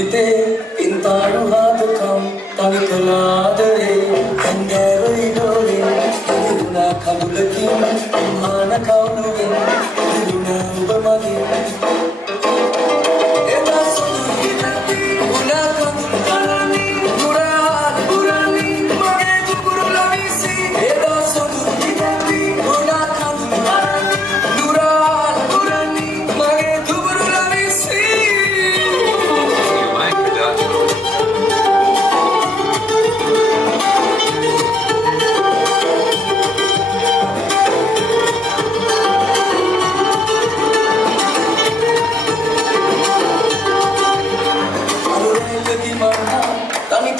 ජීවිතේ ඉන්තාරු හාදකම් තනි කලාදරේ කංගෑවයි ඩෝලේ දිනුනා කඳුලකින් මාන කවුරුවෙන් දිනුනා ඔබ මගින් එදා සුදු හිතකි උනා කඳුල කරණි පුරාල් පුරණි මගේ දුකුරු ලවිසි එදා සුදු හිතකි උනා කඳුල කරණි පුරාල් පුරණි මගේ දුකුරු ලවිසි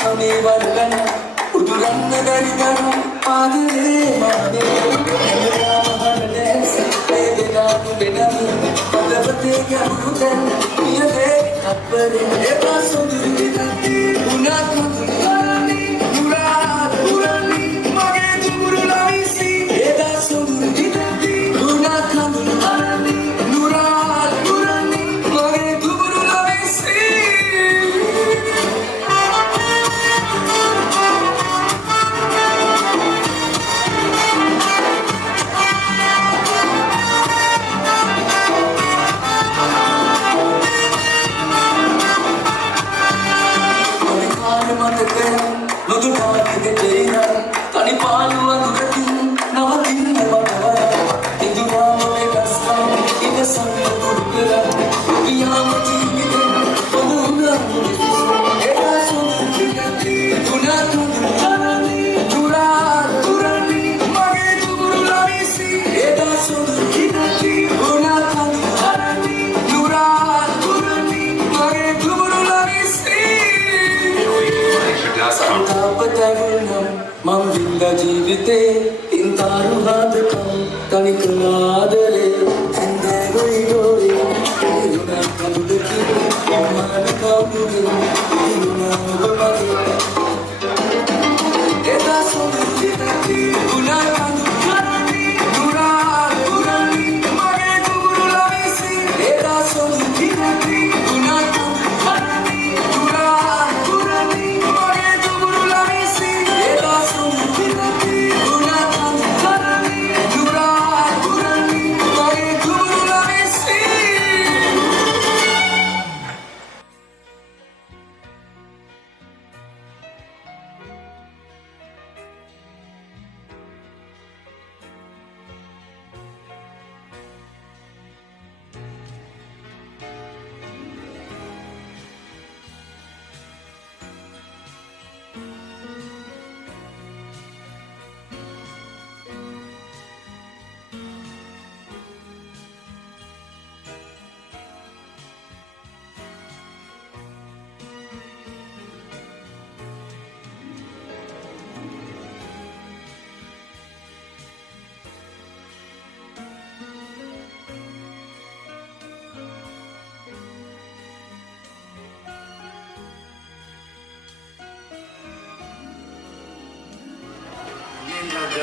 Kami wargan uduran dari garu padre mane endra mahanes edena bedani padavate garudan niyade appare eka sunduri dati unakku durani murat durani mage juguru laisi eda sunduri dati unakku durani murat durani mage juguru laisi ජීවිතේ ඉන්තාරු හාදකම් තනි කලාදරේ කංගෑවයි ඩෝලේ දිනුනා කඳුලකින් මාන කවුරුවෙන් දිනුනා ඔබ මගින් එදා සුදු හිතකි උනා කඳුල කරණි පුරාල් පුරණි මගේ දුකුරු ලවිසි එදා සුදු හිතකි උනා කඳුල කරණි පුරාල් පුරණි මගේ දුකුරු ලවිසි එදා සුදු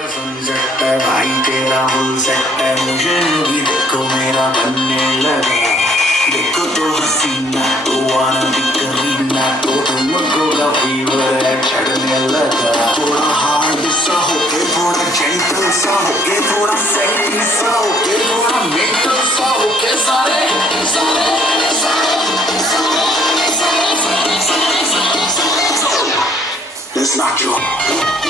सनसेट भाई तेरा फुल सेट है मुझे भी देखो मेरा बनने लगा देखो तो हसीना तो आना भी करीना तो तुमको का फीवर है चढ़ने लगा थोड़ा हार्ड सा होके थोड़ा जेंटल सा होके थोड़ा सेक्सी सा होके थोड़ा मेंटल सा होके सारे सारे Let's not you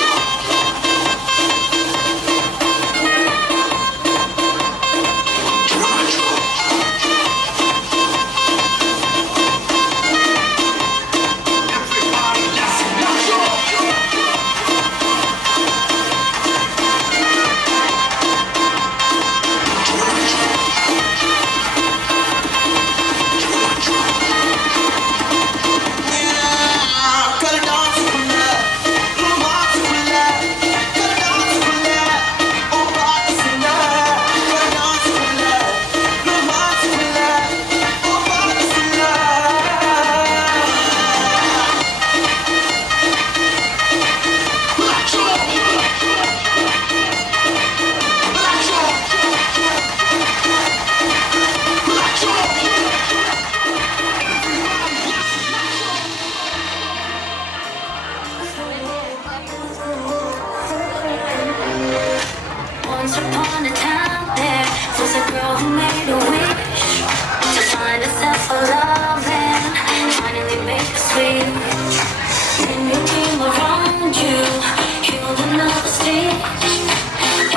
mom made a wish to find herself a love and finally make a switch. Then you came around, you healed another stitch,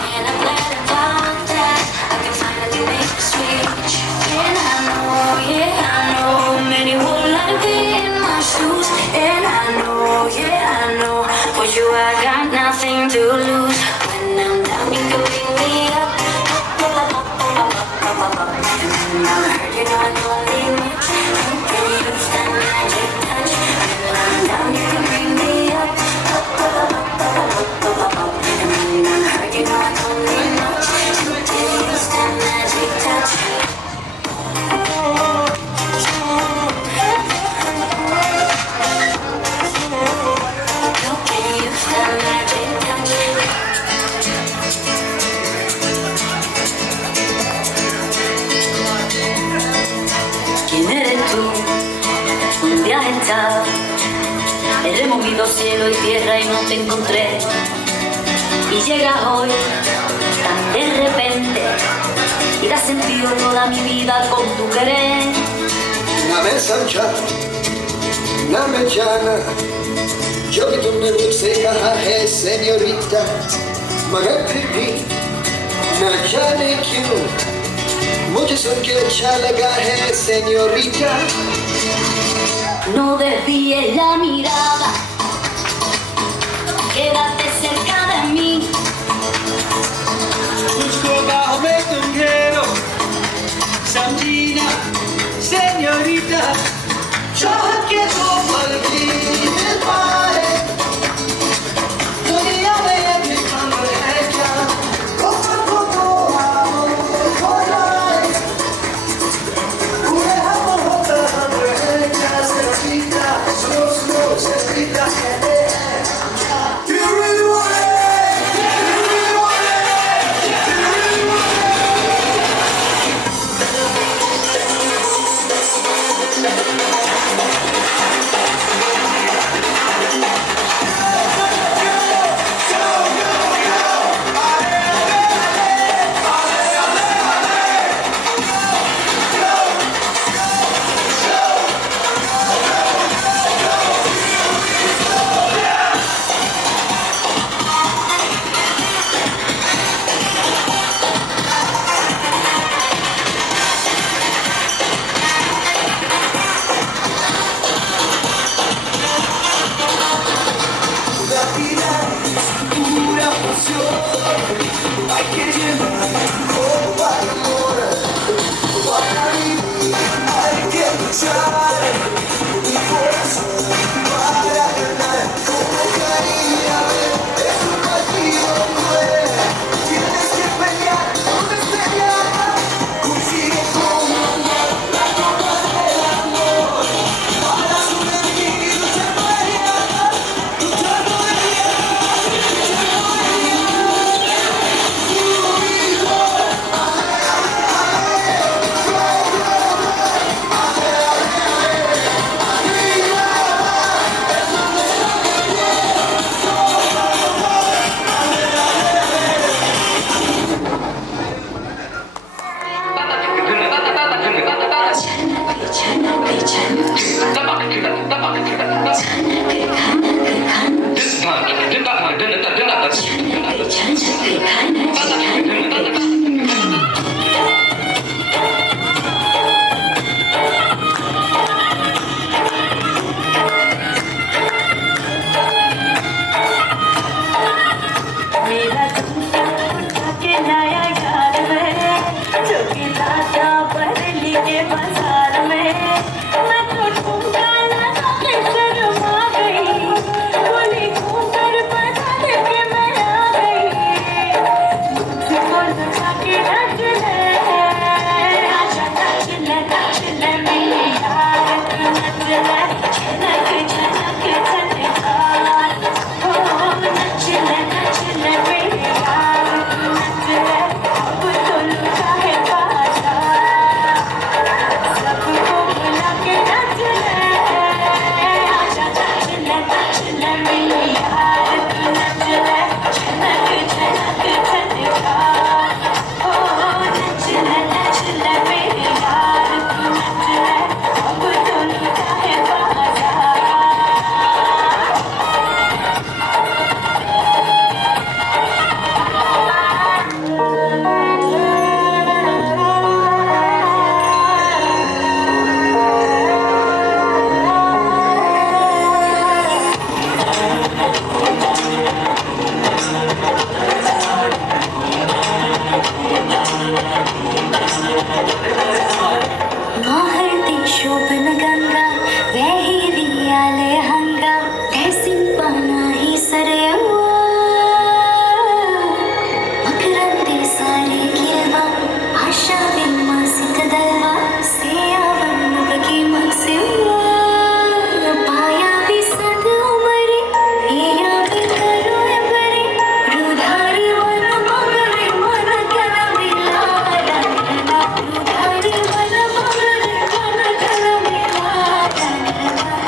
and I'm glad about that. I can finally make a switch. And I know, yeah, I know, many would like to be in my shoes. And I know, yeah, I know, for you I got nothing to lose. When I'm down, you can pick me up. And I heard you know I don't need much. You can use that magic touch. When I'm down, you can bring me up. And I heard you know I don't need much. You can use that magic touch. You can use that magic touch. ¿Quién eres tú? Un día has estado, he removido cielo y tierra y no te encontré. Y llegas hoy tan de repente y das sentido toda mi vida con tu querer. Name Sancha, Name Jana, जो भी तुमने मुझसे कहा है senorita, मगर फिर भी न जाने क्यों मुझे सुन के अच्छा लगा है senorita. No desvíes la mirada, quédate cerca de mí. मुझको बाहों में तुम घेरो, समझी ना सेन्योरिटा. चाहत के दो पल भी मिल पाए, दुनिया में ये भी कम है क्या? कोई को हो जाए, पूरे हम होता हम है क्या? सेन्योरिटा, सुनो सुनो सेन्योरिटा कहते हैं. Do you really want it? Do you really want it? Do you really want la vida pura pasión, hay que llevar como valor, para vivir hay que luchar, mi corazón para ganar, como caía es un partido cruel, tienes que pelear, no despeñar, consigue como la copa del amor, para sobrevivir y luchar mañana, luchar मेरा झुमका के नया यार में, जो कि राजा बरेली के बाजार में, मैं तो झुमका लगा के शर्मा गई, बोली घूंघट बना दे के मैं आ गई, तुझसे बोल के नच ले, आजा नच ले मेरी यार, नच ले, झलक झलक झलका, ओ नच ले मेरी यार, नच ले, अब तो लुटा है बाजा, सबको बुला के नच ले, आजा नच ले मेरी यार, नच ले, झलक झलक झलका, ओ माहरती शोभन गंगा वैहिरियाले हंगा कैसिन पाना ही सरयवा मकरंदी साले किरवा आशा विमासित दलवा सेयावन बगी मक्सिवा पाया विसद उमरे एया बिकरो एबरे रुधारी वन मगरे मन कन मिलाया रुधारी वन मगरे मन कन मिलाया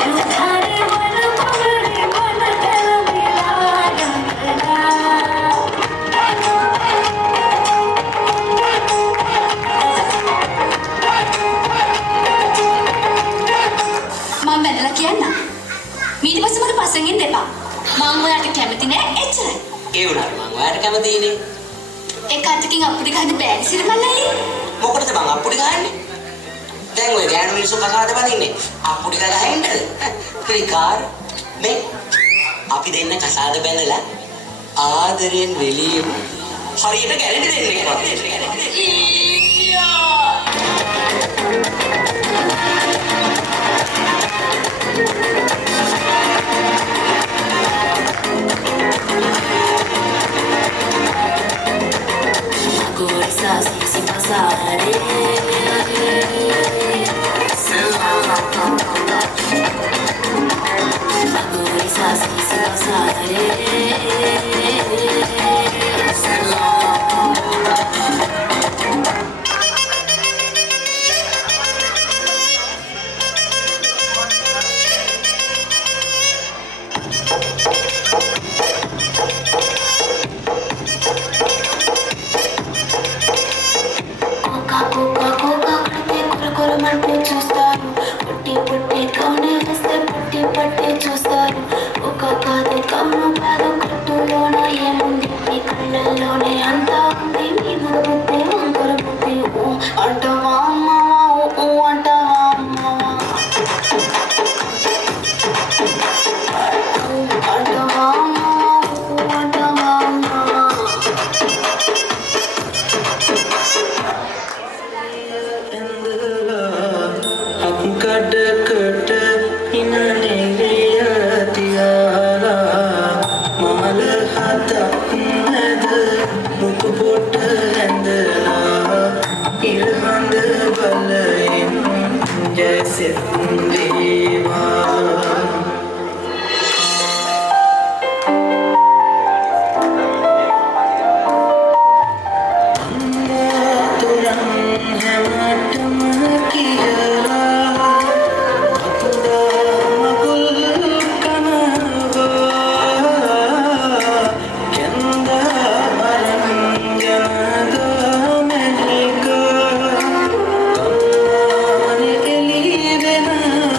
रुधारी वन मगरे मन कन मिलाया මම වැදලා කියන්න. ඊට පස්සේ මට පස්සෙන් එන්න එපා. මම ඔයාලට කැමති නෑ එච්චරයි. ඒ වුණාට මං ඔයාලට කැමතිනේ. ඒ කට්ටියකින් අප්පුඩි ගහන්න බෑනේ සිරිමල්ලයි. මොකටද මං අප්පුඩි ගහන්නේ? දැන් ඔය ගෑනු මිනිස්සු කසාද බඳින්නේ. අප්පුඩි ගහන්නද? ත්‍රිකාර මේ අපි දෙන්න කසාද බැඳලා ආදරෙන් වෙලියමු. හරියට ගැරන්ටි දෙන්නේ. Agora se passare agora se passare కొరమంటూ చూస్తారు పుట్టి పుట్టి కౌనే వస్తే పుట్టి పట్టి చూస్తారు ఒక కాదు కౌను కాదు కట్టులోన ఏముంది మీ కళ్ళల్లోనే అంతా ఉంది మీ మునుపుట్టి వంకర పుట్టి అంటావా అమ్మవా అంటావా అమ్మవా అంటావా అమ్మవా అంటావా అమ్మవా කඩකට ඉනනෙලිය තියාලා මාල හතක් නැද මුතු පොට ඇඳලා ඉල්හඳ බලයෙන් ජයසෙත් වේවා Elena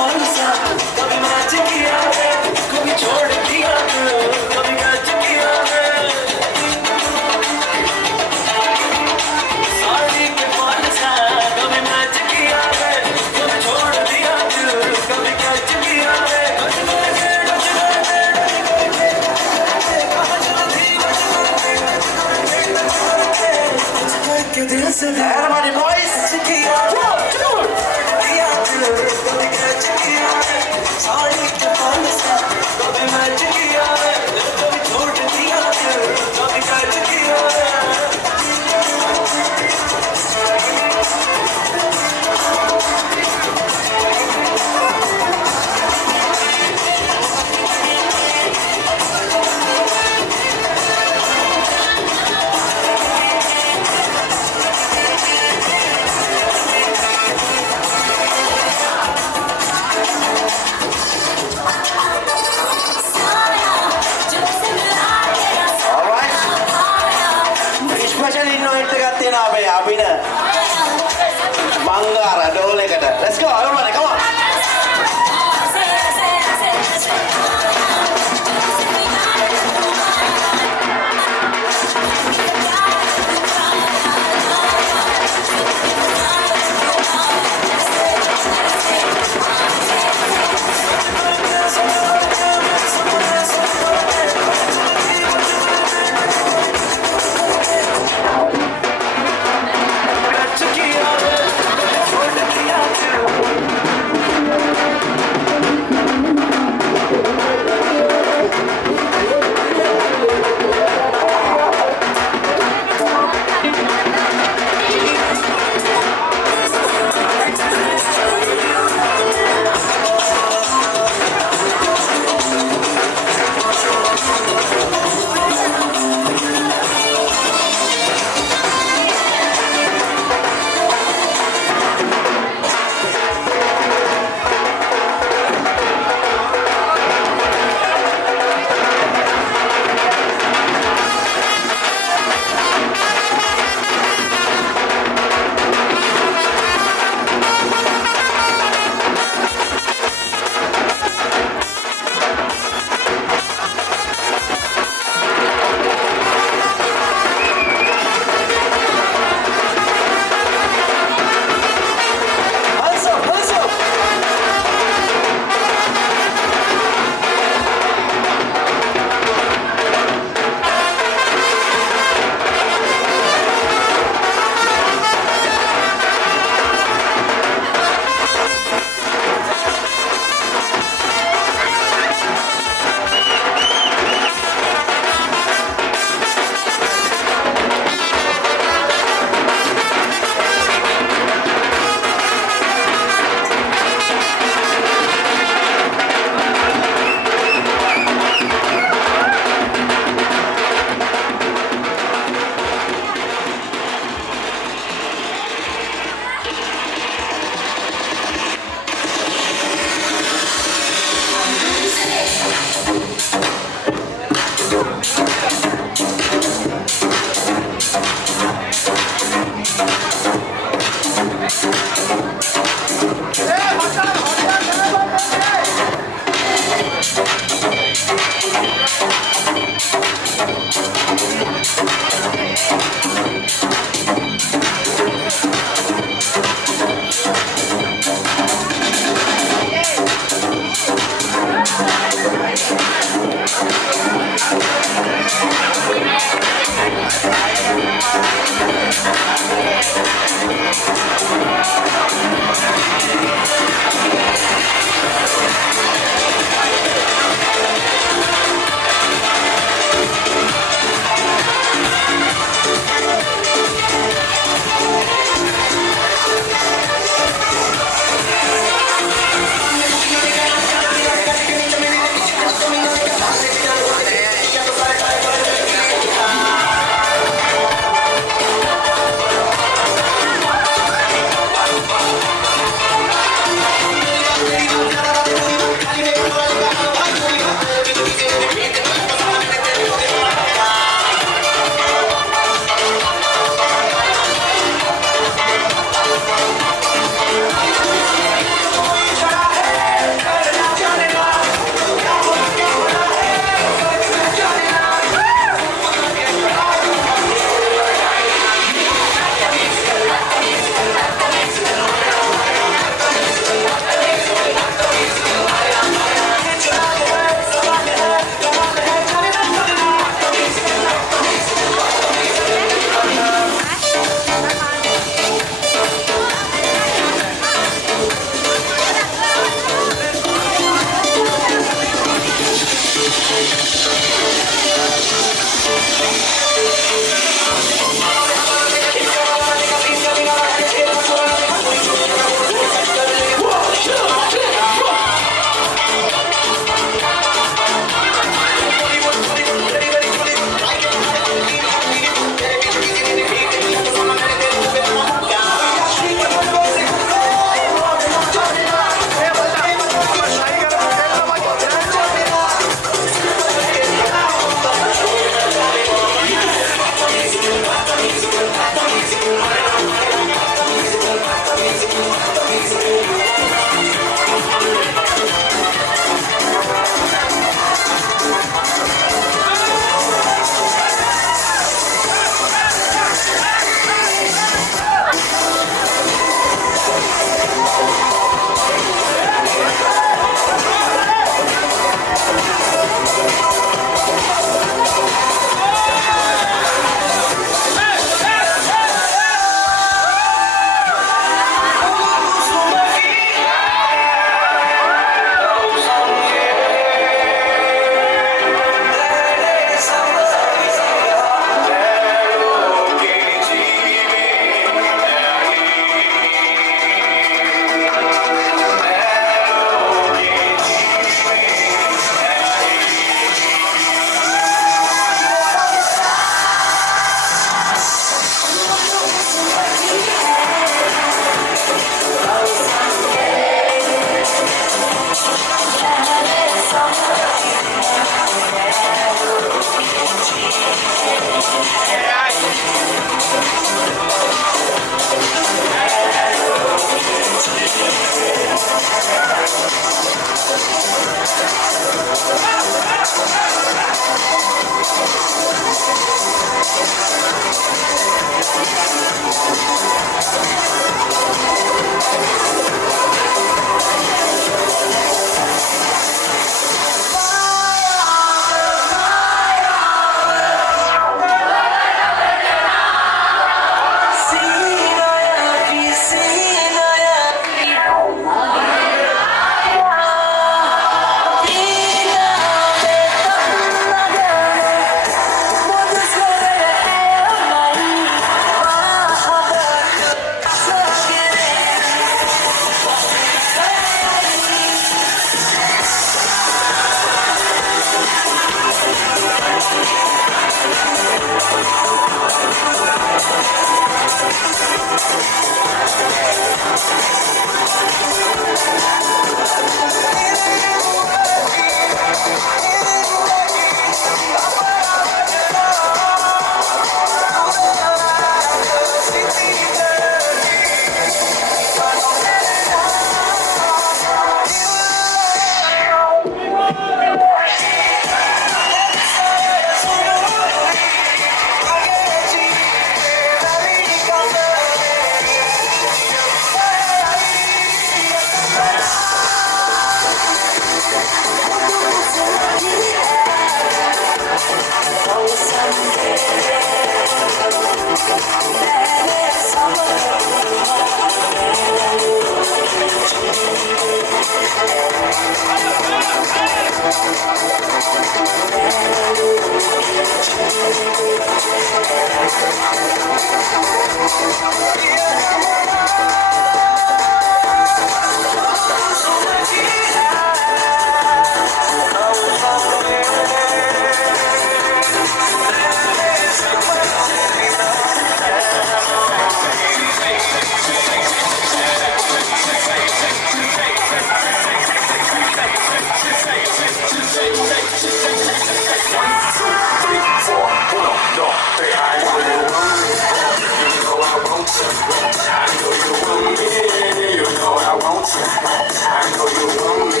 I know you want me.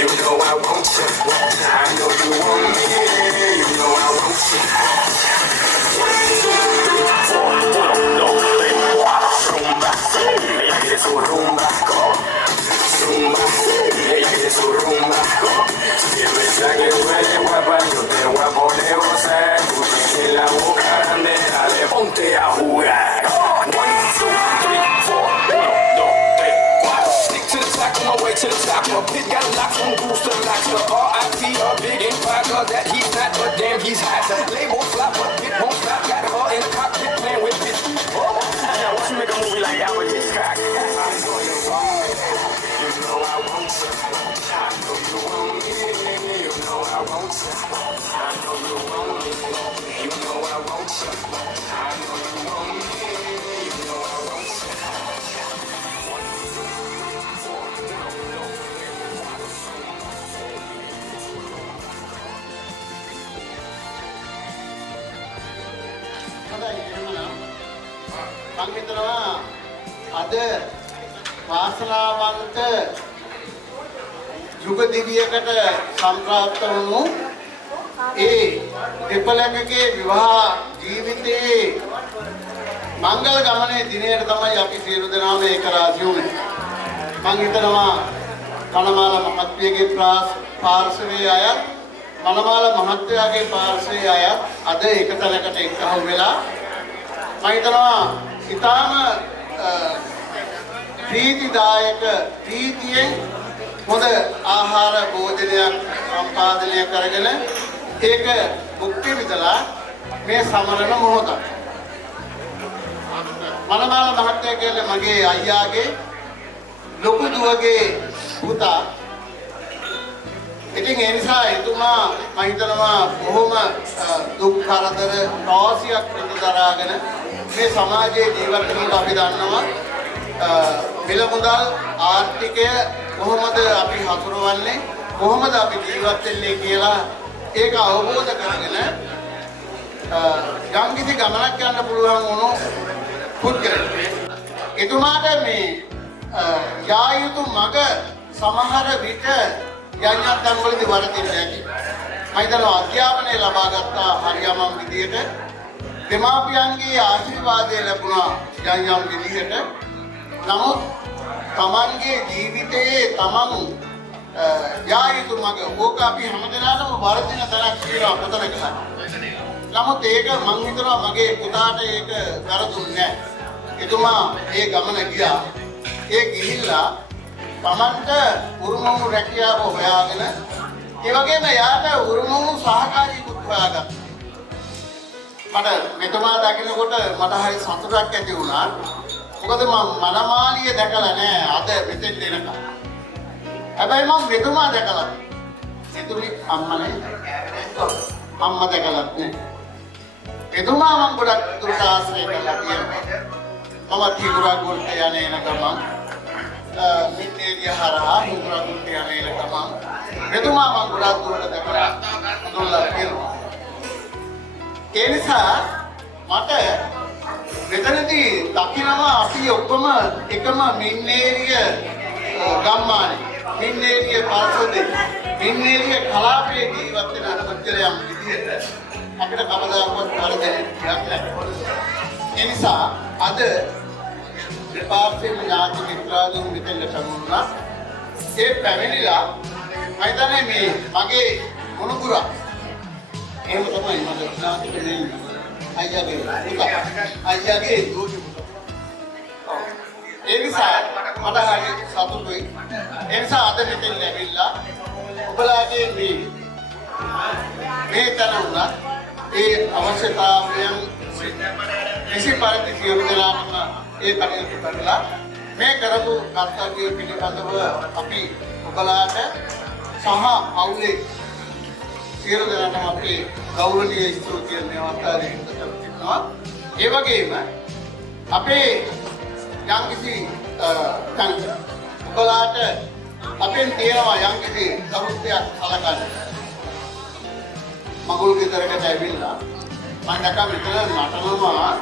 You know I want you. I know you want me. You know I want you. 1, 2, 3, 4. 1, 2, 3, 4. Rumba. Ella quiere su rumba. Zumba. Ella quiere su rumba. Si es verdad que tú eres guapa, yo te voy a poner gozar. Tú tienes la boca grande, dale, ponte a jugar. 1, 2, 3, 4. 1, 2, 3, 4. Stick to the top, on my way to the top. My pit got a lock from goose to lock. So R.I.P. a big empire, cause that he's not, but damn he's hot. Label flop, but bit won't stop. Got her in the cockpit playing with bitch. Oh, now once you make a movie like that with this cock. I know you want me. You know I want you. I know you want me. You know I want you. I know you want me. You know I want you. I know you want me. You know I want you. හොඳයි එහෙමනම් මම හිතනවා අද වාසනාවන්ත යුග දිවියකට සම්ප්‍රාප්ත වුණු ඒ දෙපළකගේ විවාහ ජීවිතයේ මංගල ගමනේ දිනයට තමයි අපි සියලු දෙනාම ඒක රාජ්‍ය වුණේ. මම හිතනවා මනමාල මහත්මියගේ පාර්ශවයේ අයත් මනමාල මහත්මයාගේ පාර්ශවයේ අයත් අද එක තැනකට එක්කහුව වෙලා මම හිතනවා ඊටාම ප්‍රීතිදායක ප්‍රීතියෙන් හොඳ ආහාර භෝජනයක් සම්පාදනය කරගෙන ඒක මුක්ති විඳලා මේ සමරන මොහොතක් මනමාල මහත්තයා කියන්නේ මගේ අයියාගේ ලොකු දුවගේ පුතා. ඉතින් ඒ නිසා එතුමා මම හිතනවා බොහොම දුක් කරදර රාශියක් විඳ මේ සමාජයේ ජීවත් වෙනකොට අපි දන්නවා මිල මුදල් ආර්ථිකය කොහොමද අපි හසුරවන්නේ කොහොමද අපි ජීවත් වෙන්නේ කියලා ඒක අවබෝධ කරගෙන යම්කිසි ගමනක් යන්න පුළුවන් වුණු පුද්ගලයෙක්. එතුමාට මේ යා යුතු මඟ සමහර විට යන්නම් තැන්වලදී වරදින්නේ නැහැ. මම හිතනවා අධ්‍යාපනය ලබා ගත්තා හරියම විදියට දෙමාපියන්ගේ ආශිර්වාදය ලැබුණා යම් විදිහට. නමුත් තමන්ගේ ජීවිතයේ තමන් යා යුතු මඟ ඕක අපි හැමදෙනාටම වරදින තරක් කියලා පොතනක. නමුත් ඒක මම හිතනවා මගේ පුතාට ඒක වැරදුන්නේ නැහැ. එතුමා ඒ ගමන ගියා. ඒ ගිහිල්ලා තමන්ට උරුම වූ රැකියාව හොයාගෙන ඒ වගේම යාට උරුම වූ සහකාරීකුත් හොයාගත්තා. මට මෙතුමා දකින්නකොට මට හරි සතුටක් ඇති වුණා. මොකද මම මනමාලිය දැකලා නෑ අද මෙතෙන් එනකම්. හැබැයි මම මෙතුමා දැකලා. මෙතුමි අම්මා නේ. අම්මා දැකලා නෑ. එතුමා මම ගොඩක් දුරට ආශ්‍රය කරලා තියෙනවා. මම තිගුරා ගොල්ට යන්නේ එන ගමන් මින්නේරිය හරහා හිඟුරා ගොල්ට යන්නේ එන ගමන් එතුමා මම ගොඩක් දුරට දැකලා දුන්නා කියලා. ඒ නිසා මට මෙතනදී දකින්නවා අපි ඔක්කොම එකම මින්නේරිය ගම්මානේ මින්නේරිය පාසලේ මින්නේරිය කලාපයේ ජීවත් වෙන අනුමතයන් විදිහට අපිට කවදාකවත් වරදෙන්නේ නැහැ. ඒ නිසා අද දෙපාර්ශ්වයේ ඥාති මිත්‍රාදීන් මෙතෙන්ට පැමුණා. ඒ පැමිණිලා මම හිතන්නේ මේ මගේ මොනුපුරා එහෙම තමයි මට ඥාති දෙන්නේ. අයියාගේ දුවගේ පුතා. ඒ නිසා මට හරි සතුටුයි. ඒ නිසා අද මෙතෙන් ලැබිලා ඔබලාගේ මේ තන උනා ඒ අවශ්‍යතාවයන් කිසි පරිදි සියලු දෙනාම ඒ කටයුතු කරලා මේ කරපු කර්තව්‍ය පිළිබඳව අපි ඔබලාට සහ අවුලේ සියලු දෙනාටම අපි ගෞරවනීය ස්තුතිය මෙවතාවේ කරනවා. ඒ වගේම අපේ යම්කිසි ඔබලාට අපෙන් තියෙනවා යම්කිසි කරුත්වයක් සලකන්න. මගුල් ගෙදරකට ඇවිල්ලා මම දැක්කා මෙතන නටනවා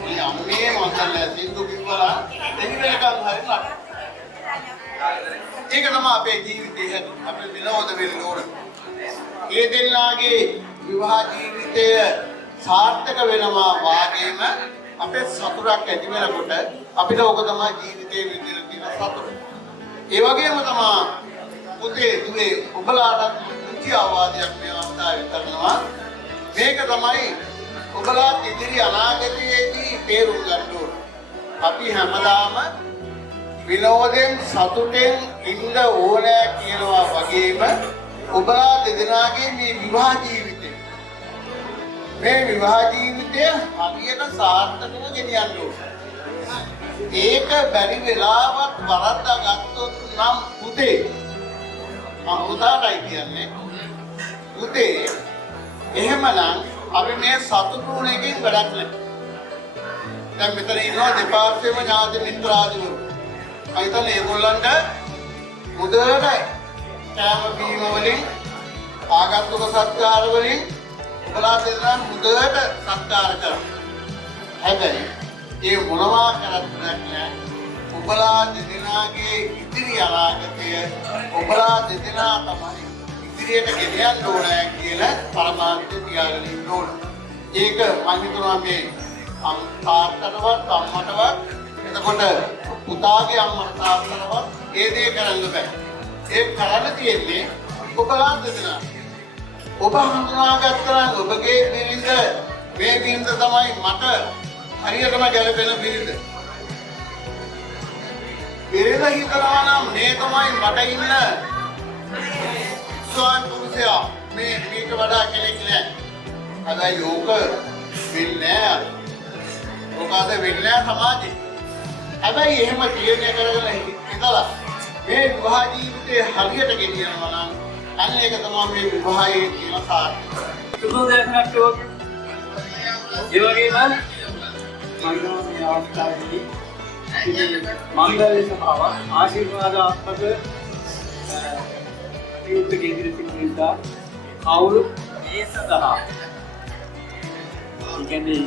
මේ අම්මේ මන්දල්ලා සින්දු කිව්වලා දෙවි වෙනකන් හරි නටන. ඒක තමයි අපේ ජීවිතේ හැටි. අපේ විනෝද වෙන්න ඕන. ඒ දෙන්නාගේ විවාහ ජීවිතය සාර්ථක වෙනවා වාගේම අපේ සතුටක් ඇති වෙනකොට අපිට ඕක තමයි ජීවිතේ විඳින තියෙන සතුට. ඒ වගේම තමයි පුතේ දුවේ ඔබලාට මුචි ආවාදයක් මේ අවස්ථාවේ කරනවා. මේක තමයි ඔබලා ඉදිරි අනාගතයේදී තේරුම් ගන්න ඕන. අපි හැමදාම විනෝදයෙන් සතුටෙන් ඉන්න ඕනෑ කියනවා වගේම ඔබලා දෙදෙනාගේ මේ විවාහ ජීවිතය හරියට සාර්ථකව ගෙනියන්න ඕන. ඒක බැරි වෙලාවක් වරද්දා ගත්තොත් නම් පුතේ මම උදාටයි කියන්නේ පුතේ එහෙමනම් අපි මේ සතුටු වෙන එකෙන් වැඩක් නැහැ. දැන් මෙතන ඉන්නවා දෙපාර්ශ්වයේම ඥාති මිත්‍රාදීවරු. මම හිතන්නේ ඒගොල්ලන්ට මුදලට කෑම බීම වලින් ආගන්තුක සත්කාර වලින් ඔබලා දෙනා මුදලට සත්කාර කරනවා. හැබැයි ඒ මොනවා කරත් නැහැ. ඔබලා දෙදෙනාගේ ඉදිරි අනාගතය ඔබලා දෙදෙනා තමයි ඉදිරියට ගෙනියන්න ඕනේ කියලා පරමාර්ථය තියාගෙන ඉන්න ඕන. ඒක මම හිතනවා මේ තාත්තටවත් අම්මටවත් එතකොට පුතාගේ අම්මට තාත්තටවත් ඒ දේ කරන්න බෑ. ඒක කරන්න තියෙන්නේ ඔබලා දෙදෙනා. ඔබ හඳුනාගත්තා නම් ඔබගේ බිරිඳ මේ බිරිඳ තමයි මට හරියටම ගැලපෙන බිරිඳ. බිරිඳ හිතනවා නම් මේ තමයි මට ඉන්න ස්වාම පුරුෂයා මේ මේක වඩා කෙනෙක් නෑ. හැබැයි ඕක වෙන්නේ නෑ. ඕක අද වෙන්නේ නෑ සමාජේ. හැබැයි එහෙම තීරණය කරගෙන ඉඳලා මේ විවාහ ජීවිතේ හරියට ගෙනියනවා නම් අන්න ඒක තමයි මේ විවාහයේ තියෙන සාර්ථකත්වය. සුබෝදයක් නැට්ටෝ. ඒ වගේම මම මේ අවස්ථාවේදී මංගල සභාව ආශිර්වාදාත්මක යුද්ධ කේන්ද්‍රිත නිසා කවුරු මේ සඳහා කියන්නේ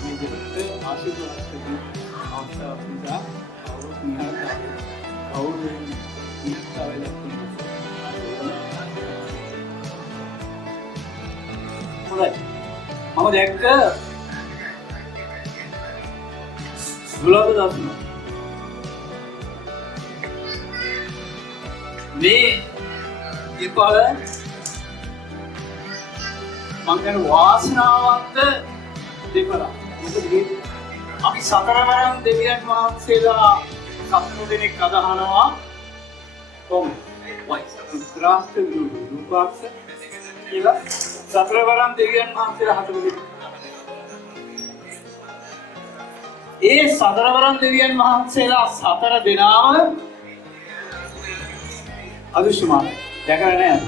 මේ දෙවියන් ආශිර්වාද කරන අවස්ථාවක් නිසා කවුරු නිහඬව කවුරු නිහඬව මම දැක්ක ගුලාබ දාස්න මේ ඉපල මං කියන වාසනාවන්ත දෙපළ. අපි සතරවරම් දෙවියන් වහන්සේලා සතුරු දෙනෙක් අදහනවා කොහොමද? ශ්‍රාස්ත රූපාක්ෂ කියලා සතරවරම් දෙවියන් වහන්සේලා හතර දෙනෙක්. ඒ සතරවරම් දෙවියන් වහන්සේලා සතර දෙනාම අදුෂ්මානයි. දැකලා නැහැ.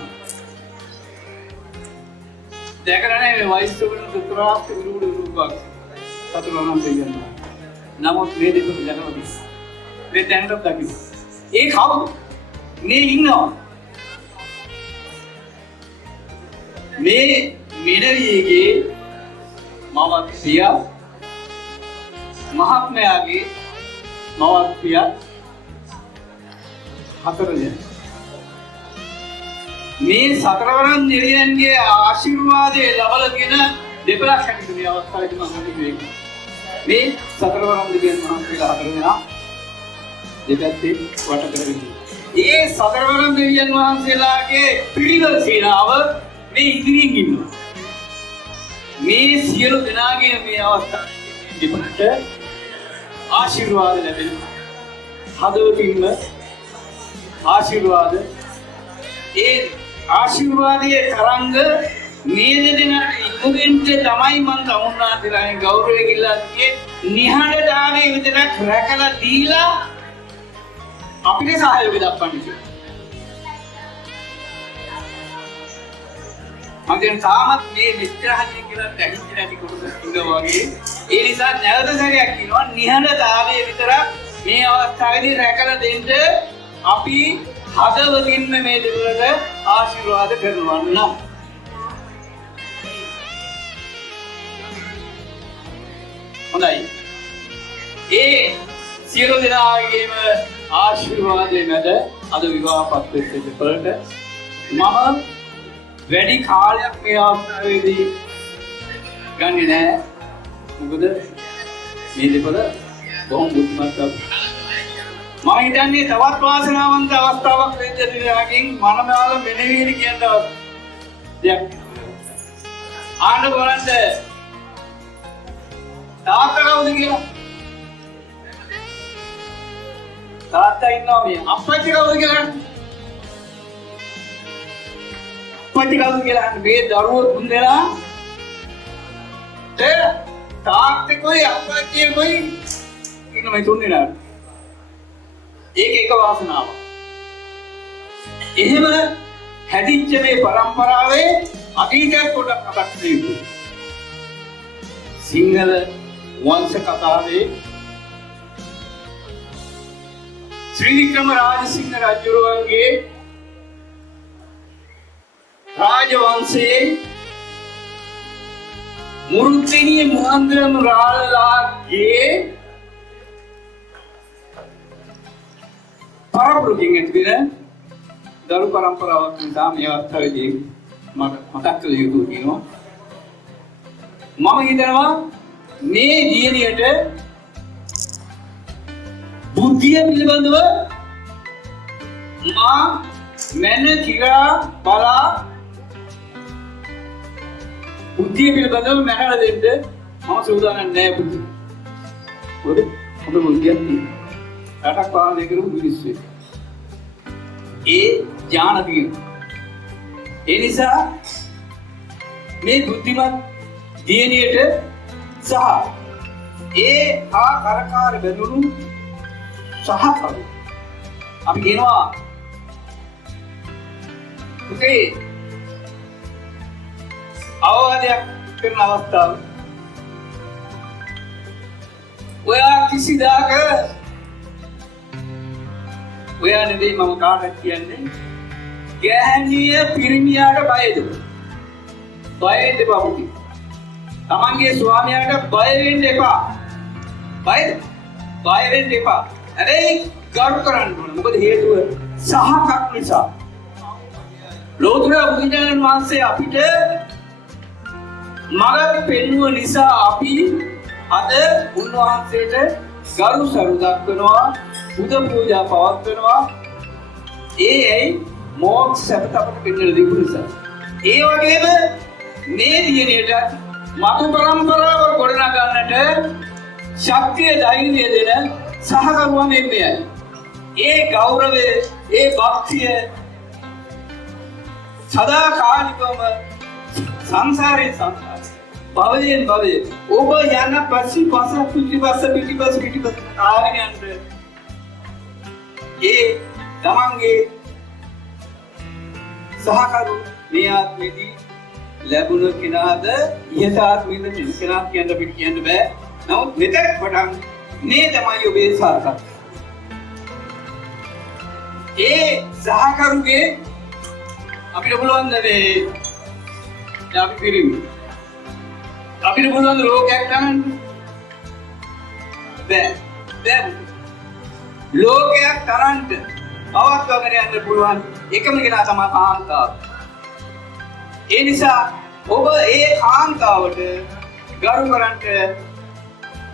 දැකලා නැහැ මේ වයිස්තුන් සතරාස්ත රූපාක්ෂ සතරවරම් දෙවියන්. නමුත් මේ දෙක දැකලා තියෙනවා. මේ දැනට දකින්න. ඒ කවුද? මේ ඉන්නවා. මේ මෙඩවියගේ මවත් පියා මහත්මයාගේ මවත් පියා හතර දෙනෙක්. මේ සතරවරම් දෙවියන්ගේ ආශිර්වාදය ලබලාගෙන දෙපළක් හැටියට මේ අවස්ථාවේදී මම හිතුවේ මේ සතරවරම් දෙවියන් වහන්සේලා හතර දෙනා දෙපැත්තේ වට කරගෙන ඒ සතරවරම් දෙවියන් වහන්සේලාගේ පිළිවෙල සේනාව මේ ඉදිරියෙන් ඉන්නවා. මේ සියලු දෙනාගේ මේ අවස්ථාවේ දෙපළට ආශිර්වාද ලැබෙනවා. හදවතින්ම ආශිර්වාද ඒ ආශිර්වාදයේ තරංග මේ දෙදෙනාට ඉක්මෙන්ට තමයි මම තමුන්නාන්සේලාගෙන් ගෞරවය ඉල්ලා සිටියේ. නිහඬතාවයේ විතරක් රැකලා දීලා අපිට සහයෝගය දක්වන්න කියලා. මම තාමත් මේ නිස්ත්‍රාහණය කියලා දැනෙන්නේ නැති කොටස ඉන්නවා වගේ. ඒ නිසා නැවත සැරයක් කියනවා නිහඬතාවයේ විතරක් මේ අවස්ථාවේදී රැකලා දෙන්න අපි හදවතින්ම මේ දෙවලට ආශිර්වාද කරනවා නම්. හොඳයි. ඒ සියලු දෙනාගේම ආශිර්වාදයේ මැද අද විවාහපත් වෙච්ච දෙපළට මම වැඩි කාලයක් මේ අවස්ථාවේදී ගන්නේ නැහැ. මොකද මේ දෙපළ බොහොම බුද්ධිමත් අය. මම හිතන්නේ තවත් වාසනාවන්ත අවස්ථාවක් වෙච්ච දිනකින් මනමාල මෙනෙවිලි කියන දෙයක්. ආන්න බලන්න තාත්තා කවුද කියලා? තාත්තා ඉන්නවා මේ. අප්පච්චි කවුද කියලා? අප්පච්චි කවුද කියලා? මේ දරුවෝ තුන් දෙනා තාත්තේ කොයි අප්පච්චි කොයි ඉන්න මේ තුන් දෙනා. ඒක එක වාසනාවක්. එහෙම හැදිච්ච මේ પરම්පරාවේ අතීතයක් පොඩක් මතක් වෙන්න. සිංහල වංශ කතාවේ ශ්‍රී වික්‍රම රාජසිංහ රජුගේ රාජවංශයේ මුරුත්තිනිය මුහන්දරම් රාළලාගේ පරපුරකින් ඇතිවෙන දරු පරම්පරාවක් නිසා මේ අවස්ථාවේදී මතක් කළ යුතු වෙනවා. මම හිතනවා මේ දියණියට බුද්ධිය පිළිබඳව මා මන කිරා බලා බුද්ධිය පිළිබඳව මනල දෙන්න මම සූදානම් නැහැ පුතේ. මොකද ඔබ බුද්ධියක් තියෙනවා. රටක් පාලනය කරපු මිනිස්සු. ඒ ඥාන තියෙනවා. ඒ නිසා මේ බුද්ධිමත් දියණියට සහ ඒ කරකාර බඳුණු සහකරු අපි කියනවා පුතේ අවවාදයක් කරන අවස්ථාව ඔයා කිසිදාක ඔයා නෙවෙයි මම කාටද කියන්නේ ගැහණිය පිරිමියාට බයද? බය වෙන්න එපා පුතේ. තමන්ගේ ස්වාමියාට බය වෙන්න එපා. බයද? බය වෙන්න එපා. හැබැයි ගරු කරන්න ඕන. මොකද හේතුව සහකක් නිසා. ලෝතර බුදුරජාණන් වහන්සේ අපිට මඟ පෙන්වුව නිසා අපි අද උන්වහන්සේට ගරු සරු දක්වනවා, බුද්ධ පූජා පවත්වනවා. ඒයි මොක්ෂ සපත අපට පෙන්වලා දීපු නිසා. ඒ වගේම මේ දිනේට මතු පරම්පරාව ගොඩනගන්නට ශක්තිය ධෛර්යය දෙන සහකරුවා මෙන්නේයි. ඒ ගෞරවය, ඒ භක්තිය සදාකාලිකවම සංසාරේ භවයෙන් භවය ඔබ යන පිටිපස්ස ආගෙන යන්න ඒ තමන්ගේ සහකරු මේ ආත්මෙදී ලැබුණ කෙනාද ඉහත ආත්මෙද කෙනා කියන්න බෑ. නමුත් මෙතෙක් පටන් මේ තමයි ඔබේ සහකරු. ඒ සහකරුගේ අපිට පුළුවන් දේ අපි පිරිමි. අපිට පුළුවන් ලෝකයක් ගන්න බෑ. ලෝකයක් තරන්ට පවත්වාගෙන යන්න පුළුවන් එකම කෙනා තමයි කාන්තාව. ඒ නිසා ඔබ ඒ කාන්තාවට ගරු කරන්ට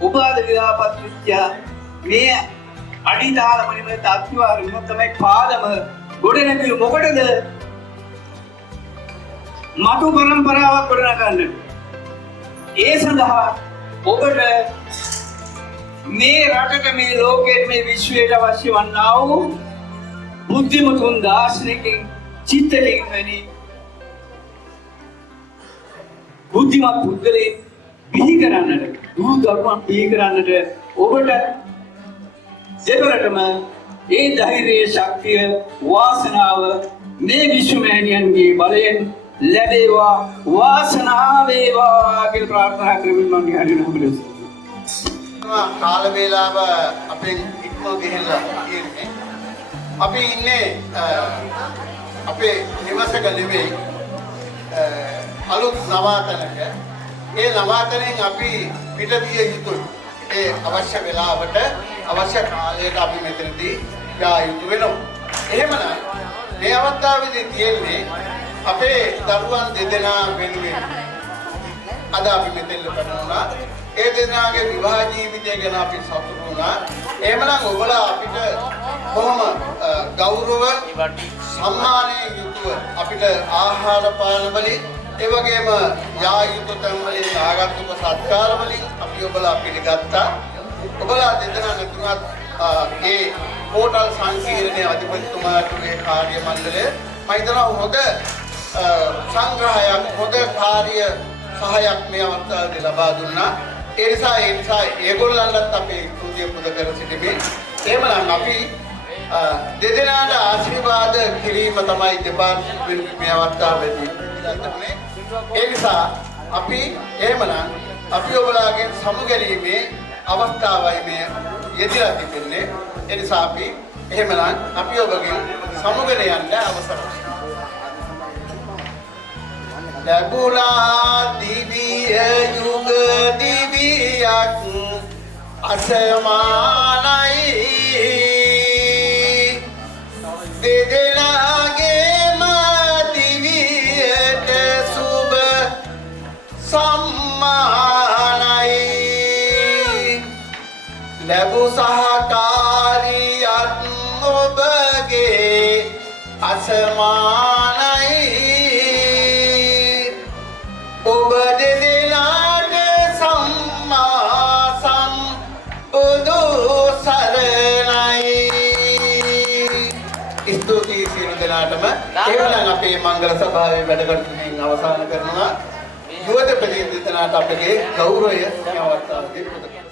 ඔබ අද විවාහපත් වෙච්ච මේ අඩිතාලමනිම තත්ත්වවල තමයි පාදම ගොඩනැගිලි මොකටද? මතු පරම්පරාවක් ගොඩනගන්න. ඒ සඳහා ඔබට මේ රටට, මේ ලෝකෙට, මේ විශ්වයට අවශ්‍ය වන්නා වූ බුද්ධිමතුන් දාර්ශනිකයින්, චිත්තකයින් වැනි බුද්ධිමත් පුද්ගලයන් බිහි කරන්නට, දූ දරුවන් බිහි කරන්නට ඔබට දෙපළටම ඒ ධෛර්යය, ශක්තිය, වාසනාව මේ විශ්වමෑණියන්ගේ බලයෙන් ලැබේවා, වාසනාව වේවා කියලා ප්‍රාර්ථනා කරමින් මම හරියට කාල වේලාව අපෙන් ඉක්ම ගිහිල්ලා ඉන්නේ. අපි ඉන්නේ අපේ නිවසක නෙවෙයි, අලුත් නවාතනක. ඒ නවාතනෙන් අපි පිට විය යුතුයි. ඒ අවශ්‍ය වෙලාවට, අවශ්‍ය කාලයට අපි මෙතනදී යා යුතු වෙනවා. එහෙමනම් මේ අවස්ථාවේදී තියෙන්නේ අපේ දරුවන් දෙදෙනා වෙනුවෙන් අද අපි මෙතෙන්ට පැමිණුණා. ඒ දෙදෙනාගේ විවාහ ජීවිතය ගැන අපි සතුටු වුණා. එහෙමනම් ඔබලා අපිට කොහොම ගෞරව සම්මානයෙන් යුතුව අපිට ආහාර පාන වලින් ඒ වගේම යා යුතු තැන් වලින් ආගන්තුක සත්කාර වලින් අපි ඔබලා පිළිගත්තා. ඔබලා දෙදෙනා නැතුණත් ඒ හෝටල් සංකීර්ණයේ අධිපතිතුමාගේ කාර්ය මණ්ඩලය මම හිතනවා හොඳ සංග්‍රහයක් හොඳ කාර්ය සහායක් මේ අවස්ථාවේදී ලබා දුන්නා. ඒ නිසා ඒගොල්ලන්ටත් අපි කෘතිය පුද කර සිටින්නේ. එහෙමනම් අපි දෙදෙනාට ආශිර්වාද කිරීම තමයි දෙපාර්තමේන්තුවේ මේ අවස්ථාවේදී ඉල්ලන්නේ. ඒ නිසා අපි එහෙමනම් අපි ඔබලාගෙන් සමුගැලීමේ අවස්ථාවයි මේ යෙදලා තිබෙන්නේ. ඒ නිසා අපි එහෙමනම් අපි ඔබගෙන් සමුගෙන යන්න අවසරයි. ලැබුණා දිවිය යුග දිවියක් අසමානයි දෙදෙනාගේම දිවියට සුබ සම්මානයි ලැබු සහකාරියත් ඔබගේ අසමානයි ඔබ දෙදෙනාට සම්මා සම්බුදු සරණයි. ස්තුතියි සියලු දෙනාටම. එහෙනම් අපේ මංගල සභාවේ වැඩ කටයුතු අවසන් කරනවා. යුවත ප්‍රතිනිධිතුමාට අපගේ ගෞරවය මේ අවස්ථාවේදී පුද කරනවා.